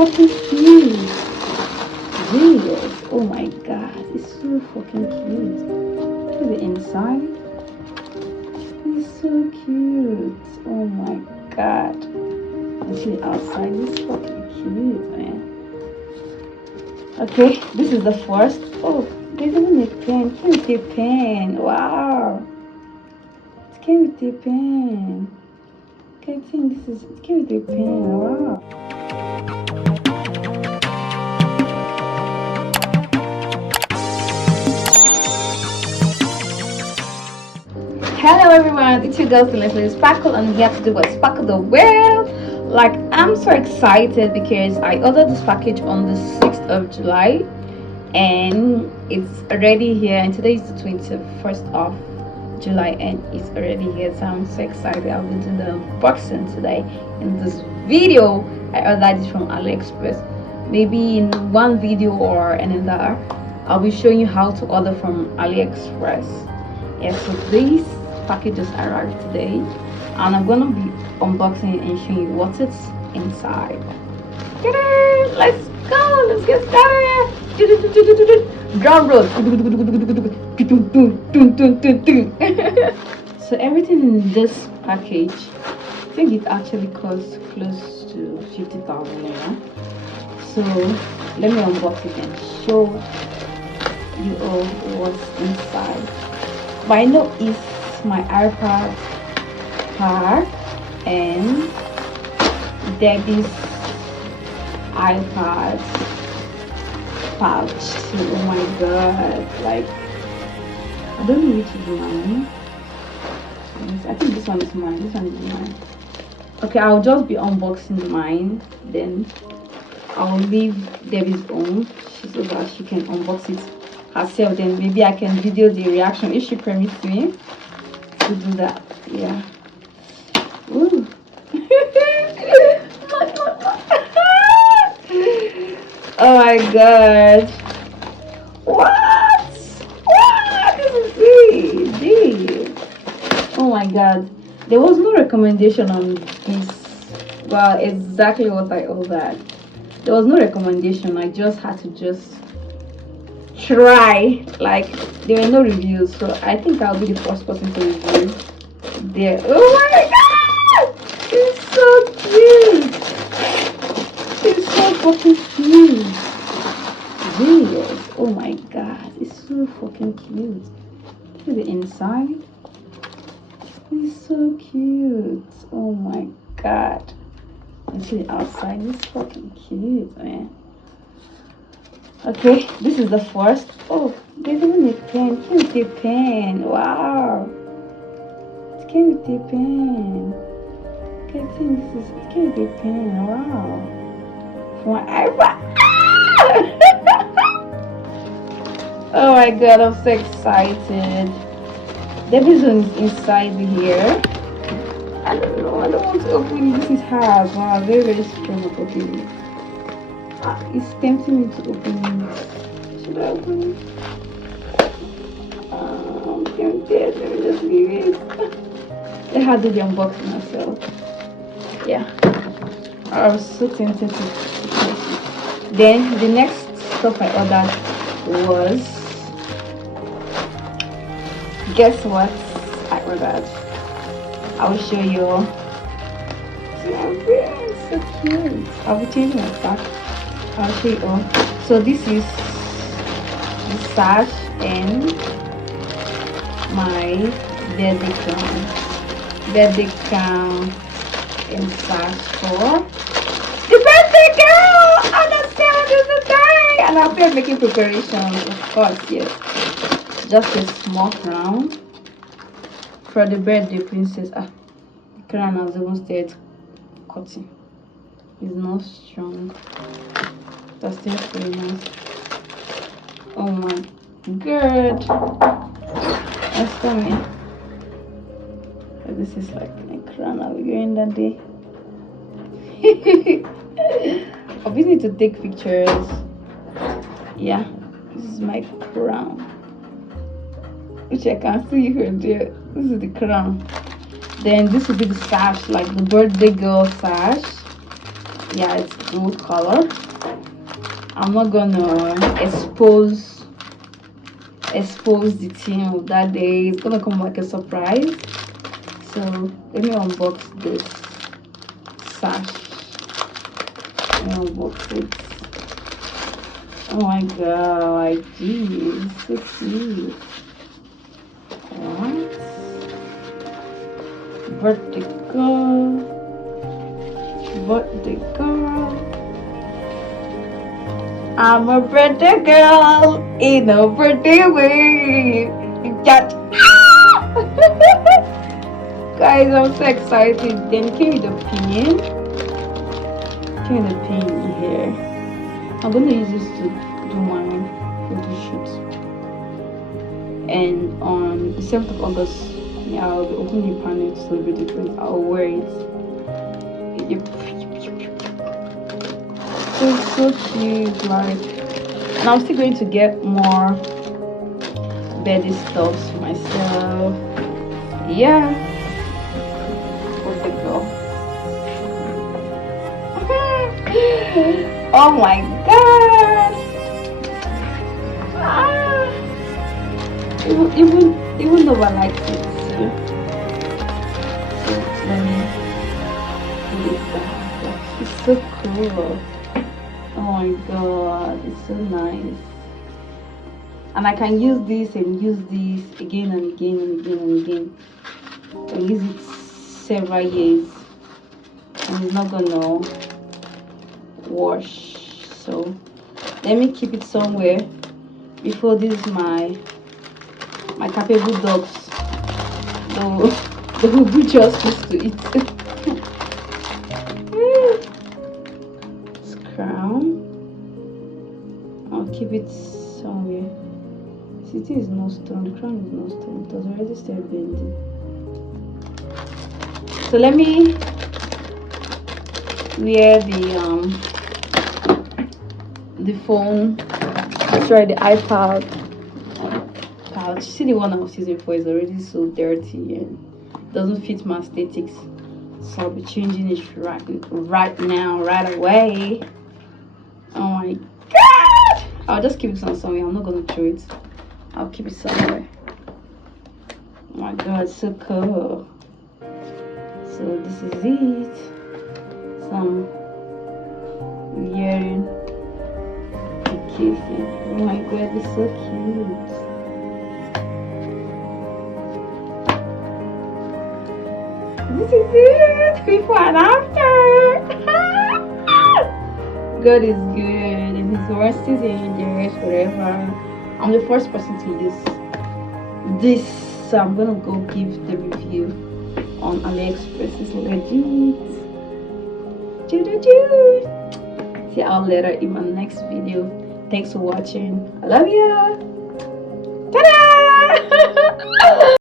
fucking cute. Yes. Oh my god, it's so fucking cute. Look at the inside. It's so cute. Oh my god. And see the outside. It's fucking cute, man. Okay, this is the first. Oh, there's even a pen. It came with a pen. Wow. It came with a pen. Okay, I think this is. It came with a pen. Wow. Hello everyone, it's your girl Celeste Sparkle, and we have to do what Sparkle the world. Like, I'm so excited because I ordered this package on the 6th of July and it's already here, and today is the 21st of July and it's already here, so I'm so excited. I'll be doing the unboxing today in this video. I ordered it from AliExpress. Maybe in one video or another I'll be showing you how to order from AliExpress. Yeah, so this package just arrived today and I'm gonna be unboxing it and showing you what it's inside. Let's go, let's get started. Drum roll. So everything in this package, I think it actually costs close to 50,000 naira. So let me unbox it and show you all what's inside. But I know it's my iPad card and Debbie's iPad pouch. Oh my god, like, I don't know which is mine. I think this one is mine. This one is mine. Okay, I'll just be unboxing mine, then I'll leave Debbie's own so that she can unbox it herself. Then maybe I can video the reaction if she permits me to do that. Yeah. Ooh. Oh my god. What? This is big. Oh my god. There was no recommendation on this. Well, exactly what I ordered. There was no recommendation. I just had to just try. Like, there were no reviews, so I think I'll be the first person to review there. Oh my god, it's so cute. It's so fucking cute. Yes. Oh my god, it's so fucking cute. Look at the inside. It's so cute. Oh my god. And see the outside. It's fucking cute, man. Okay, this is the first. Oh, there's even a pen. It came with a pen. Wow. It came with a pen. Okay, I think this is. It came with a pen. Wow. For my iPad. Oh my god, I'm so excited. Debbie's one is inside here. I don't know. I don't want to open it. This is hard. Wow, very, very strong of opening it. It's tempting me to open it. Should I open it? I'm tempted. Let me just leave it. Let her do the unboxing herself. Yeah. I was so tempted to open it. Then the next stuff I ordered was, guess what I ordered? I will show you. It's so cute. I'll be changing my back. I'll show you all. So this is the Sash and my birthday crown and Sash for the birthday girl on the 7th of the day. And I'll be making preparations, of course, yes. Just a small crown for the birthday princess. The crown has even started cutting. It's not strong. That's still pretty nice. Oh my god. That's coming. This is like a crown I'll be wearing that day. Obviously need to take pictures. Yeah, this is my crown, which I can see here. There. This is the crown. Then this will be the sash, like the birthday girl sash. Yeah, it's gold color. I'm not gonna expose the thing of that day. It's gonna come like a surprise. So let me unbox this sash. Let me unbox it. Oh my god, geez, so cute. What? Birthday girl. Birthday girl. I'm a birthday girl in a birthday way. That. Guys, I'm so excited. Then came with the pin. Came with the pin here. I'm gonna use this to do my photo shoot. And on the 7th of August, yeah, I'll be opening the panel to celebrate the print. I'll wear it. It's so cute, like, and I'm still going to get more bedding stuffs for myself. Yeah. Perfect girl. Oh my god. Ah. Even though I like it. So let me put it down. It's so cool. Oh my god, it's so nice. And I can use this and use this again and again and again and again. I can use it several years and it's not gonna wash. So let me keep it somewhere before this my capable dogs. They will do justice to it. Crown. I'll keep it somewhere. City is no stone. The crown is no stone. It was already started bending. So let me wear the phone. Sorry, the iPad pouch. See, the one I was using before is already so dirty and doesn't fit my aesthetics. So I'll be changing it right now, right away. Oh my god! I'll just keep it on somewhere. I'm not gonna throw it. I'll keep it somewhere. Oh my god, so cool. So this is it. Some wearing the casing. Oh my god, it's so cute. This is it. Before and after. God is good and his mercies endures forever. I'm the first person to use this, so I'm gonna go give the review on AliExpress. It's legit. See y'all later in my next video. Thanks for watching. I love you. Ta-da!